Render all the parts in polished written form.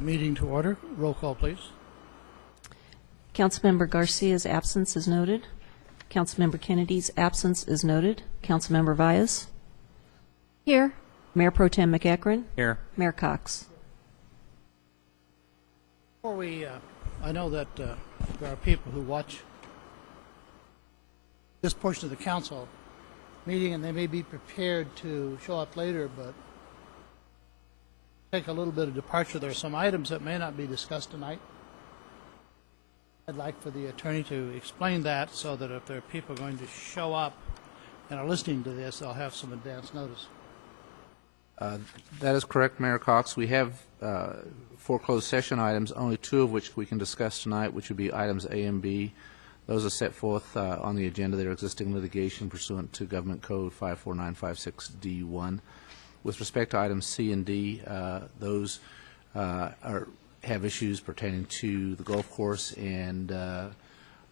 Meeting to order. Roll call, please. Councilmember Garcia's absence is noted. Councilmember Kennedy's absence is noted. Councilmember Valles? Here. Mayor Pro Tem McEachron? Here. Mayor Cox? Before we, I know that there are people who watch this portion of the council meeting, and they may be prepared to show up later, but take a little bit of departure. There are some items that may not be discussed tonight. I'd like for the attorney to explain that so that if there are people going to show up and are listening to this, they'll have some advance notice. That is correct, Mayor Cox. We have 4 closed session items, only 2 of which we can discuss tonight, which would be items A and B. Those are set forth on the agenda. They're existing litigation pursuant to Government Code 54956D1. With respect to items C and D, those have issues pertaining to the golf course, and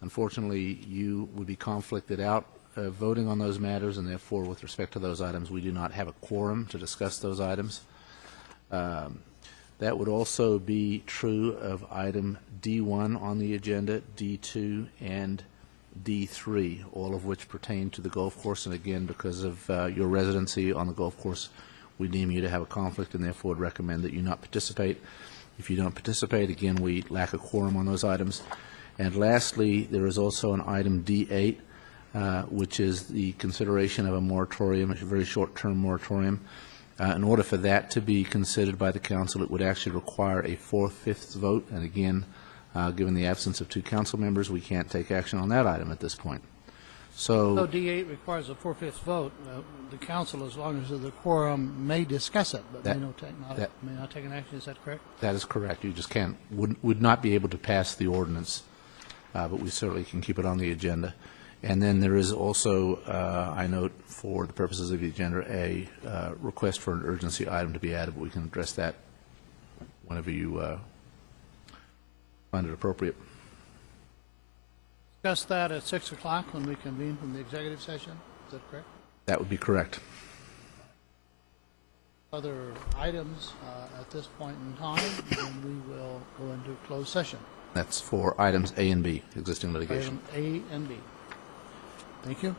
unfortunately, you would be conflicted out voting on those matters, and therefore, with respect to those items, we do not have a quorum to discuss those items. That would also be true of item D1 on the agenda, D2, and D3, all of which pertain to the golf course. And again, because of your residency on the golf course, we deem you to have a conflict and therefore would recommend that you not participate. If you don't participate, again, we lack a quorum on those items. And lastly, there is also an item D8, which is the consideration of a moratorium, a very short-term moratorium. In order for that to be considered by the council, it would actually require a 4/5 vote. And again, given the absence of 2 council members, we can't take action on that item at this point. So D8 requires a 4/5 vote. The council, as long as the quorum, may discuss it, but may not take an action. Is that correct? That is correct. You just can't, would not be able to pass the ordinance, but we certainly can keep it on the agenda. And then there is also, I note, for the purposes of the agenda, a request for an urgency item to be added, but we can address that whenever you find it appropriate. Discuss that at 6 o'clock when we convene from the executive session. Is that correct? That would be correct. Other items at this point in time, and we will go into closed session. That's for items A and B, existing litigation. Item A and B. Thank you.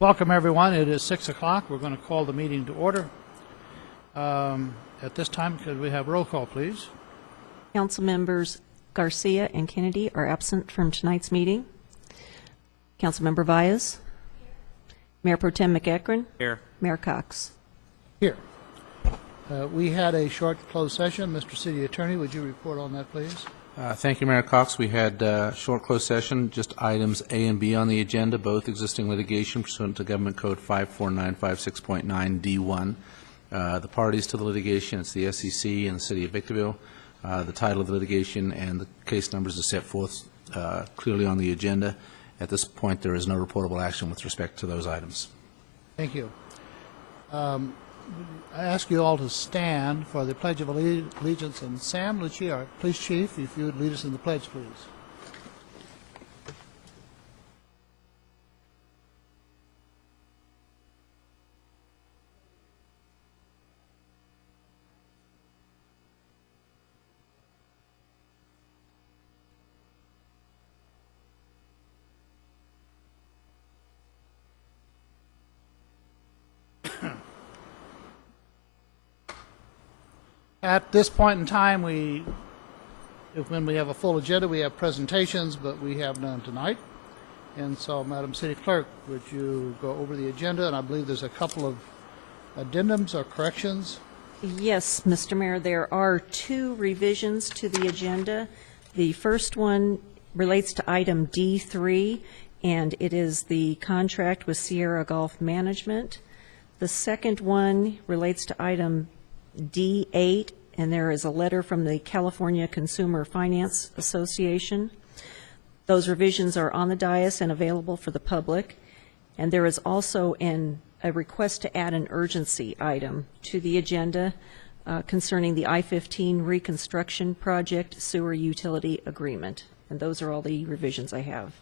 Welcome, everyone. It is 6 o'clock. We're going to call the meeting to order. At this time, could we have roll call, please? Council members Garcia and Kennedy are absent from tonight's meeting. Councilmember Valles? Mayor Pro Tem McEachron? Here. Mayor Cox? Here. We had a short closed session. Mr. City Attorney, would you report on that, please? Thank you, Mayor Cox. We had short closed session, just items A and B on the agenda, both existing litigation pursuant to Government Code 54956.9D1. The parties to the litigation, it's the SEC and the City of Victorville. The title of the litigation and the case numbers are set forth clearly on the agenda. At this point, there is no reportable action with respect to those items. Thank you. I ask you all to stand for the Pledge of Allegiance, and Sam Lucci, our police chief, if you would lead us in the pledge, please. At this point in time, when we have a full agenda, we have presentations, but we have none tonight. And so, Madam City Clerk, would you go over the agenda? And I believe there's a couple of addendums or corrections. Yes, Mr. Mayor, there are 2 revisions to the agenda. The first one relates to item D3, and it is the contract with Sierra Golf Management. The second one relates to item D8, and there is a letter from the California Consumer Finance Association. Those revisions are on the dais and available for the public. And there is also a request to add an urgency item to the agenda concerning the I-15 reconstruction project sewer utility agreement. And those are all the revisions I have.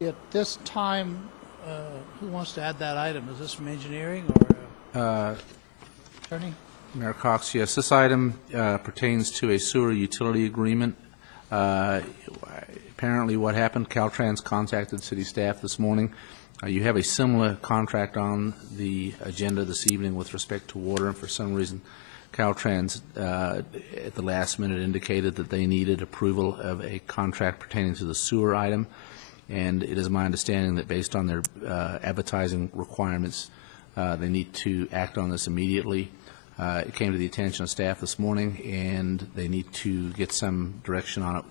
At this time, who wants to add that item? Is this from engineering or attorney? Mayor Cox, yes, this item pertains to a sewer utility agreement. Apparently what happened, Caltrans contacted city staff this morning. You have a similar contract on the agenda this evening with respect to water, and for some reason Caltrans at the last minute indicated that they needed approval of a contract pertaining to the sewer item, and it is my understanding that based on their advertising requirements, they need to act on this immediately. It came to the attention of staff this morning, and they need to get some direction on it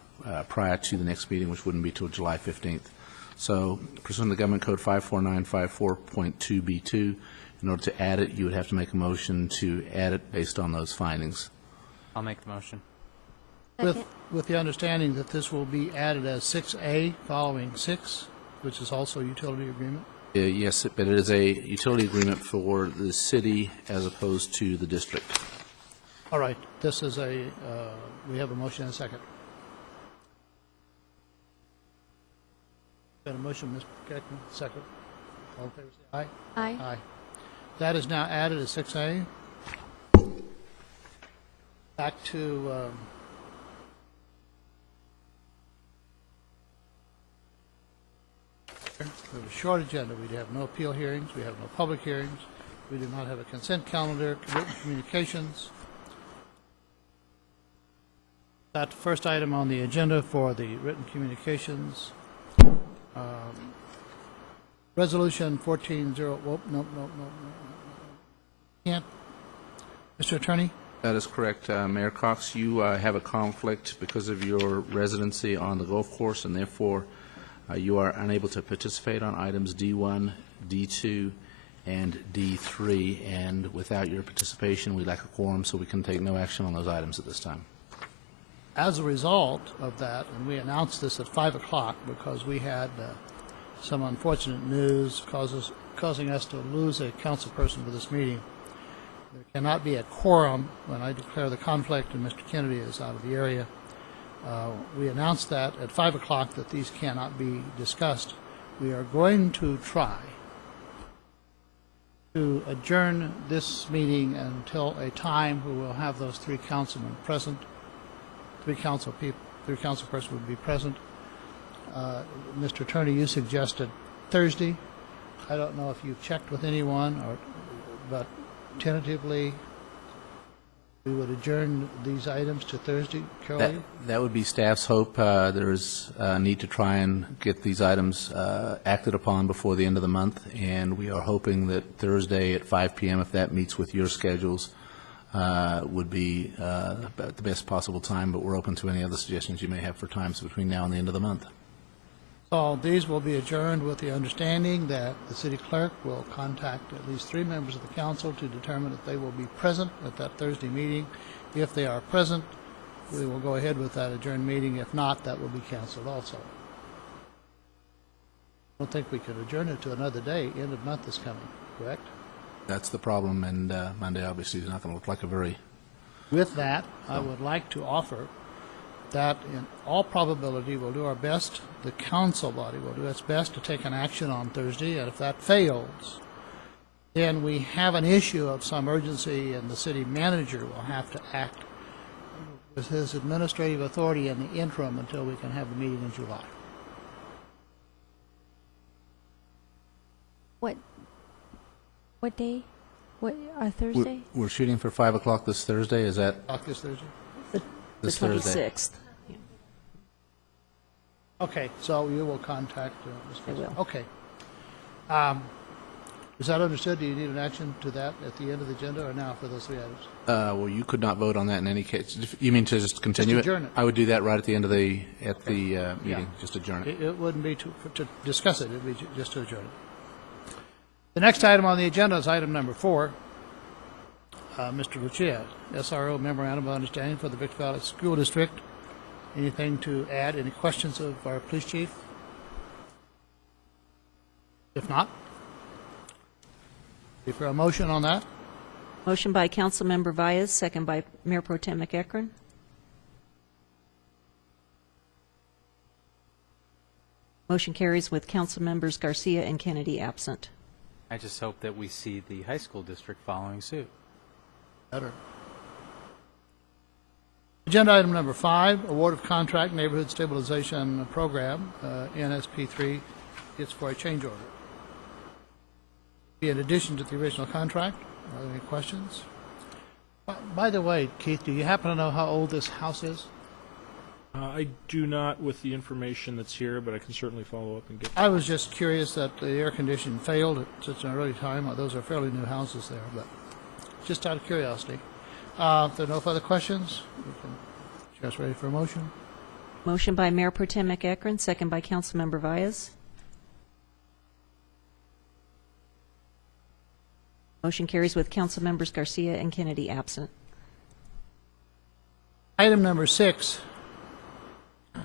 prior to the next meeting, which wouldn't be till July 15th. So, pursuant to Government Code 54954.2B2, in order to add it, you would have to make a motion to add it based on those findings. I'll make the motion. With the understanding that this will be added as 6A following 6, which is also a utility agreement? Yes, but it is a utility agreement for the city as opposed to the district. All right, this is we have a motion and a second. Got a motion, Mr. Keckman, second. All in favor, say aye. Aye. Aye. That is now added as 6A. Back to we have a short agenda. We have no appeal hearings. We have no public hearings. We do not have a consent calendar, written communications. That first item on the agenda for the written communications. Resolution 14-0. No. Can't. Mr. Attorney? That is correct. Mayor Cox, you have a conflict because of your residency on the golf course, and therefore you are unable to participate on items D1, D2, and D3, and without your participation, we lack a quorum, so we can take no action on those items at this time. As a result of that, and we announced this at 5 o'clock because we had some unfortunate news causing us to lose a council person for this meeting. There cannot be a quorum when I declare the conflict and Mr. Kennedy is out of the area. We announced that at 5 o'clock that these cannot be discussed. We are going to try to adjourn this meeting until a time we will have those 3 councilmen present. 3 council persons would be present. Mr. Attorney, you suggested Thursday. I don't know if you've checked with anyone, but tentatively we would adjourn these items to Thursday. Carol? That would be staff's hope. There is a need to try and get these items acted upon before the end of the month, and we are hoping that Thursday at 5 p.m., if that meets with your schedules, would be the best possible time, but we're open to any other suggestions you may have for times between now and the end of the month. So these will be adjourned with the understanding that the city clerk will contact at least 3 members of the council to determine if they will be present at that Thursday meeting. If they are present, we will go ahead with that adjourned meeting. If not, that will be canceled also. I don't think we could adjourn it to another day. End of month is coming. correct? That's the problem, and Monday obviously is not going to look like a very... With that, I would like to offer that in all probability, we'll do our best, the council body will do its best to take an action on Thursday, and if that fails, then we have an issue of some urgency, and the city manager will have to act with his administrative authority in the interim until we can have the meeting in July. What day? What, Thursday? We're shooting for 5 o'clock this Thursday, is that Talk this Thursday? The this Thursday? 26th. Okay, so you will contact Ms. I will. Okay. Is that understood? Do you need an action to that at the end of the agenda or now for those three items? Well, you could not vote on that in any case. You mean to just continue it? adjourn it. I would do that right at the end of the meeting, just adjourn it. It wouldn't be to discuss it, it would be just to adjourn it. The next item on the agenda is item number 4. Mr. Lucia, SRO Memorandum of Understanding for the Victor Valley School District. Anything to add? Any questions of our police chief? If not, be for a motion on that. Motion by Councilmember Vyas, second by Mayor Pro Tem McEachron. Motion carries with Council Members Garcia and Kennedy absent. I just hope that we see the high school district following suit. Better. Agenda item number 5, award of contract neighborhood stabilization program, NSP3. It's for a change order. Be in addition to the original contract. Are there any questions? By the way, Keith, do you happen to know how old this house is? I do not with the information that's here, but I can certainly follow up and get. I was just curious that the air conditioning failed at such an early time. Those are fairly new houses there, but just out of curiosity. If there are no further questions, we can just ready for a motion. Motion by Mayor Pro Tem McEachron, second by Councilmember Vyas. Motion carries with Council Members Garcia and Kennedy absent. Item number 6,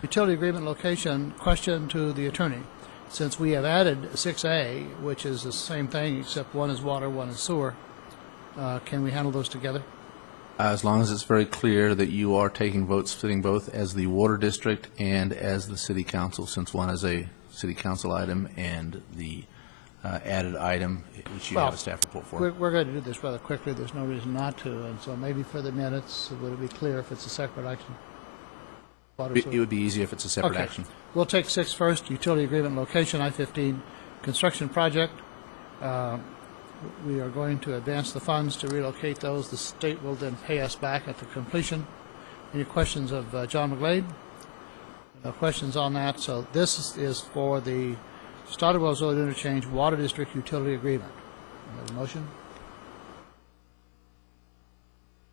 utility agreement location, question to the attorney. Since we have added 6A, which is the same thing except one is water, one is sewer, can we handle those together? As long as it's very clear that you are taking votes fitting both as the water district and as the city council, since one is a city council item and the added item, which you have a staff report for. We're going to do this rather quickly. There's no reason not to, and so maybe for the minutes, would it be clear if it's a separate action? Water, It sewer? would be easier if it's a separate Okay. action. We'll take 6 first, utility agreement location, I-15 construction project. We are going to advance the funds to relocate those. The state will then pay us back at the completion. Any questions of John McGlade? No questions on that. So this is for the Starter Wells Road Interchange Water District Utility Agreement. Have a motion?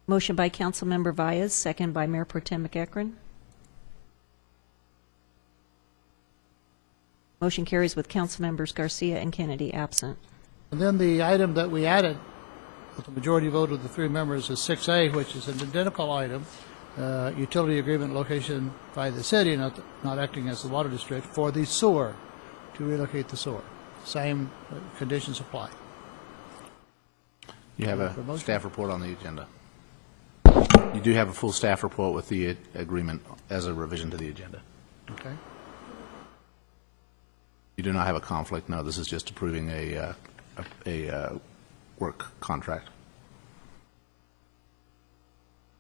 Motion by Councilmember Vyas, second by Mayor Pro Tem McEachron. Motion carries with Council Members Garcia and Kennedy absent. And then the item that we added with the majority vote of the 3 members is 6A, which is an identical item, utility agreement location by the city, not acting as the water district, for the sewer, to relocate the sewer. Same conditions apply. You have a Promotion. staff report on the agenda. You do have a full staff report with the agreement as a revision to the agenda. Okay. You do not have a conflict, no, this is just approving a work contract.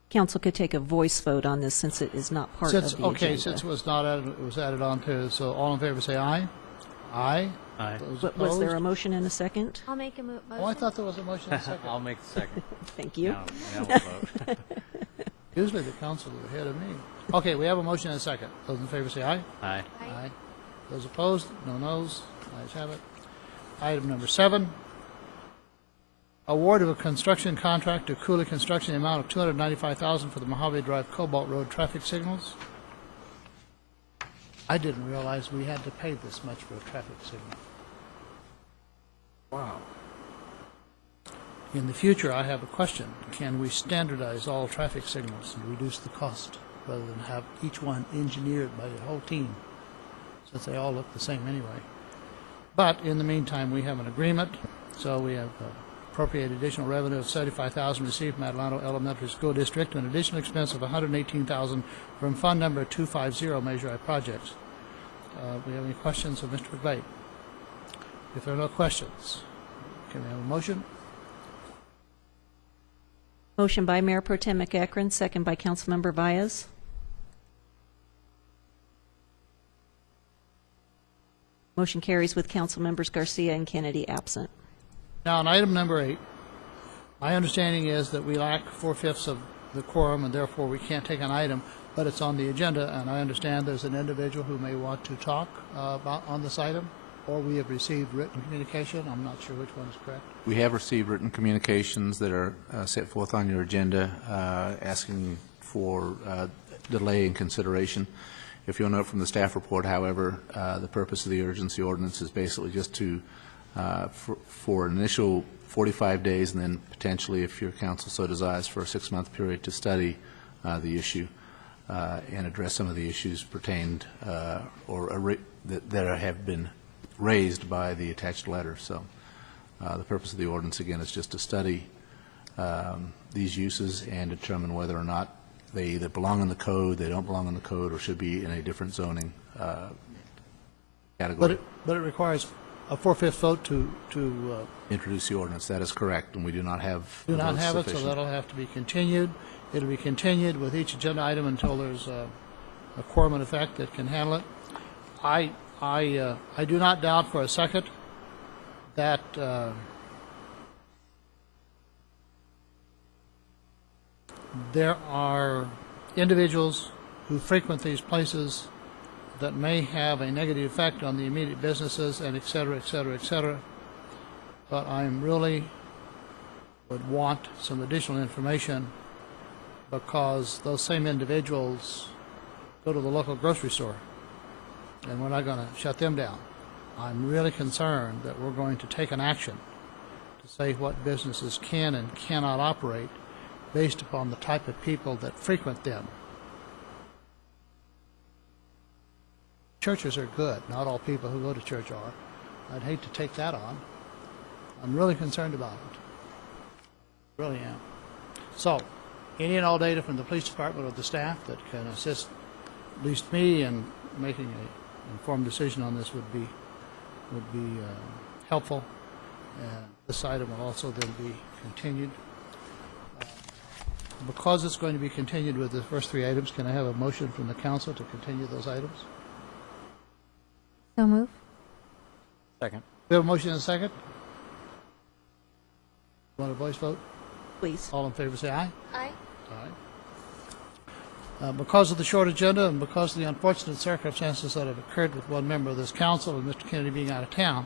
Council could take a voice vote on this since it is not part of the agenda. Okay, since it was not added, it was added on to, so all in favor say aye. Aye. Aye. Those Was there a opposed? motion and a second? I'll make a motion. Oh, I thought there was a motion and a second. I'll make the second. Thank you. Now we'll vote. Usually the council is ahead of me. Okay, we have a motion and a second. Those in favor say aye. Aye. Aye. Those opposed? No noes. Ayes have it. Item number 7, award of a construction contract to Cooley Construction in the amount of $295,000 for the Mojave Drive Cobalt Road traffic signals. I didn't realize we had to pay this much for a traffic signal. Wow. In the future, I have a question. Can we standardize all traffic signals and reduce the cost rather than have each one engineered by the whole team, since they all look the same anyway? But in the meantime, we have an agreement So we have appropriated additional revenue of $75,000 received from Adelanto Elementary School District, and additional expense of $118,000 from Fund Number 250, Measure I Projects. Do we have any questions of Mr. McVeigh? If there are no questions, can we have a motion? Motion by Mayor Pro Tem McEachron, second by Councilmember Baez. Motion carries with Councilmembers Garcia and Kennedy absent. Now, on item number 8, my understanding is that we lack 4/5 of the quorum, and therefore we can't take an item, but it's on the agenda, and I understand there's an individual who may want to talk on this item, or we have received written communication. I'm not sure which one is correct. We have received written communications that are set forth on your agenda asking for delay in consideration. If you'll note from the staff report, however, the purpose of the urgency ordinance is basically just to, for an initial 45 days, and then potentially, if your council so desires, for a 6-month period to study the issue and address some of the issues pertained that have been raised by the attached letter. So the purpose of the ordinance, again, is just to study these uses and determine whether or not they either belong in the code, they don't belong in the code, or should be in a different zoning category. But it requires a 4/5 vote to Introduce the ordinance. That is correct, and we do not have do not votes have it, so sufficient. that'll have to be continued. It'll be continued with each agenda item until there's a quorum in effect that can handle it. I do not doubt for a second that there are individuals who frequent these places that may have a negative effect on the immediate businesses, and et cetera, et cetera, et cetera. But I really would want some additional information, because those same individuals go to the local grocery store, and we're not going to shut them down. I'm really concerned that we're going to take an action to say what businesses can and cannot operate based upon the type of people that frequent them. Churches are good. Not all people who go to church are. I'd hate to take that on. I'm really concerned about it. Really am. So, any and all data from the police department or the staff that can assist at least me in making an informed decision on this would be helpful. And this item will also then be continued. Because it's going to be continued with the first 3 items, can I have a motion from the council to continue those items? So move. Second. We have a motion and a second. Want a voice vote? Please. All in favor say aye. Aye. Aye. Because of the short agenda and because of the unfortunate circumstances that have occurred with one member of this council and Mr. Kennedy being out of town,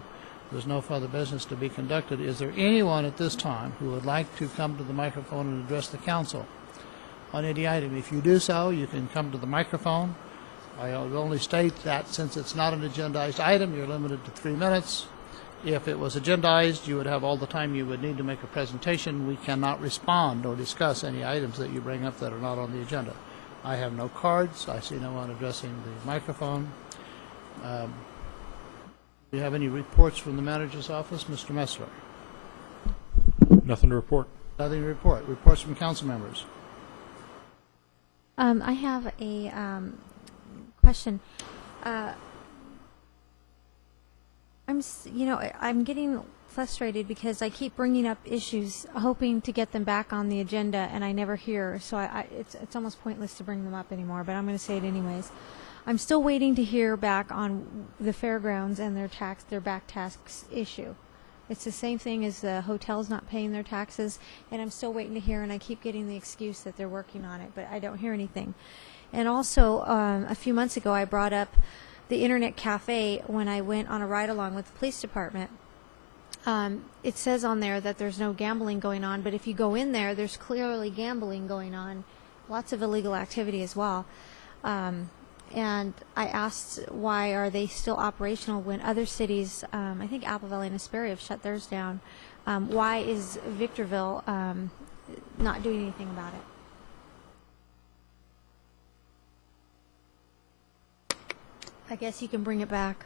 there's no further business to be conducted. Is there anyone at this time who would like to come to the microphone and address the council on any item? If you do so, you can come to the microphone. I will only state that since it's not an agendized item, you're limited to 3 minutes. If it was agendized, you would have all the time you would need to make a presentation. We cannot respond or discuss any items that you bring up that are not on the agenda. I have no cards. I see no one addressing the microphone. Do you have any reports from the manager's office? Mr. Messler? Nothing to report. Nothing to report. Reports from council members. I have a question. I'm getting frustrated because I keep bringing up issues, hoping to get them back on the agenda, and I never hear. So it's almost pointless to bring them up anymore. But I'm going to say it anyways. I'm still waiting to hear back on the fairgrounds and their back tax issue. It's the same thing as the hotels not paying their taxes, and I'm still waiting to hear, and I keep getting the excuse that they're working on it, but I don't hear anything. And also, a few months ago, I brought up the Internet Cafe when I went on a ride-along with the police department. It says on there that there's no gambling going on, but if you go in there, there's clearly gambling going on, lots of illegal activity as well. And I asked, why are they still operational when other cities, I think Apple Valley and Hesperia, have shut theirs down? Why is Victorville not doing anything about it? I guess you can bring it back.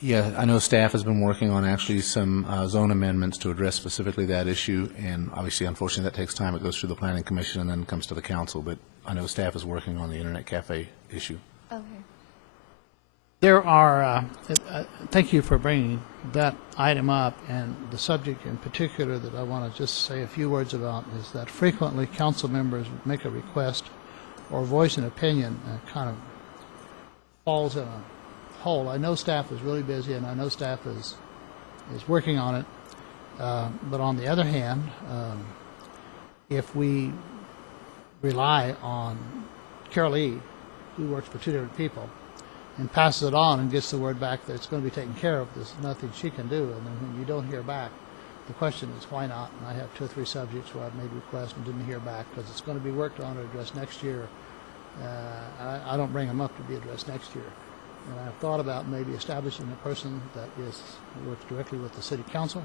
Yeah, I know staff has been working on actually some zone amendments to address specifically that issue, and obviously, unfortunately, that takes time. It goes through the planning commission and then comes to the council, but I know staff is working on the internet cafe issue. Okay. There are, thank you for bringing that item up, and the subject in particular that I want to just say a few words about is that frequently council members make a request or voice an opinion and kind of falls in a hole. I know staff is really busy, and I know staff is working on it, but on the other hand, if we rely on Carol E., who works for two different people, and passes it on and gets the word back that it's going to be taken care of, there's nothing she can do. And then when you don't hear back, the question is, why not? And I have 2 or 3 subjects where I've made requests and didn't hear back because it's going to be worked on or addressed next year. I don't bring them up to be addressed next year. And I've thought about maybe establishing a person that works directly with the city council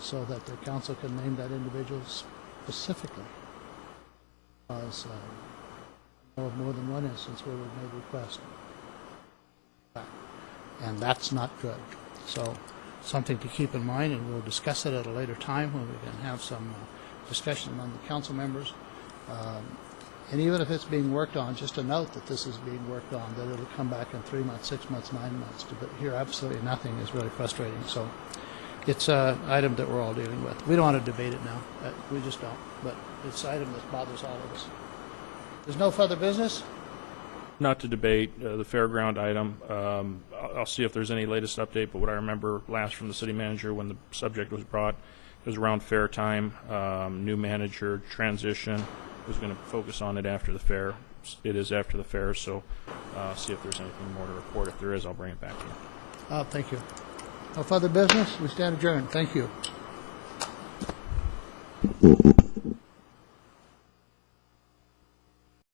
so that the council can name that individual specifically. Because I know of more than one instance where we've made requests. And that's not good. So something to keep in mind, and we'll discuss it at a later time when we can have some discussion among the council members. And even if it's being worked on, just a note that this is being worked on, that it'll come back in 3 months, 6 months, 9 months. But hear absolutely nothing is really frustrating. So it's an item that we're all dealing with. We don't want to debate it now. We just don't. But it's an item that bothers all of us. There's no further business? Not to debate the fairground item. I'll see if there's any latest update, but what I remember last from the city manager when the subject was brought, it was around fair time, new manager transition, was going to focus on it after the fair. It is after the fair, so see if there's anything more to report. If there is, I'll bring it back to you. Thank you. No further business? We stand adjourned. Thank you.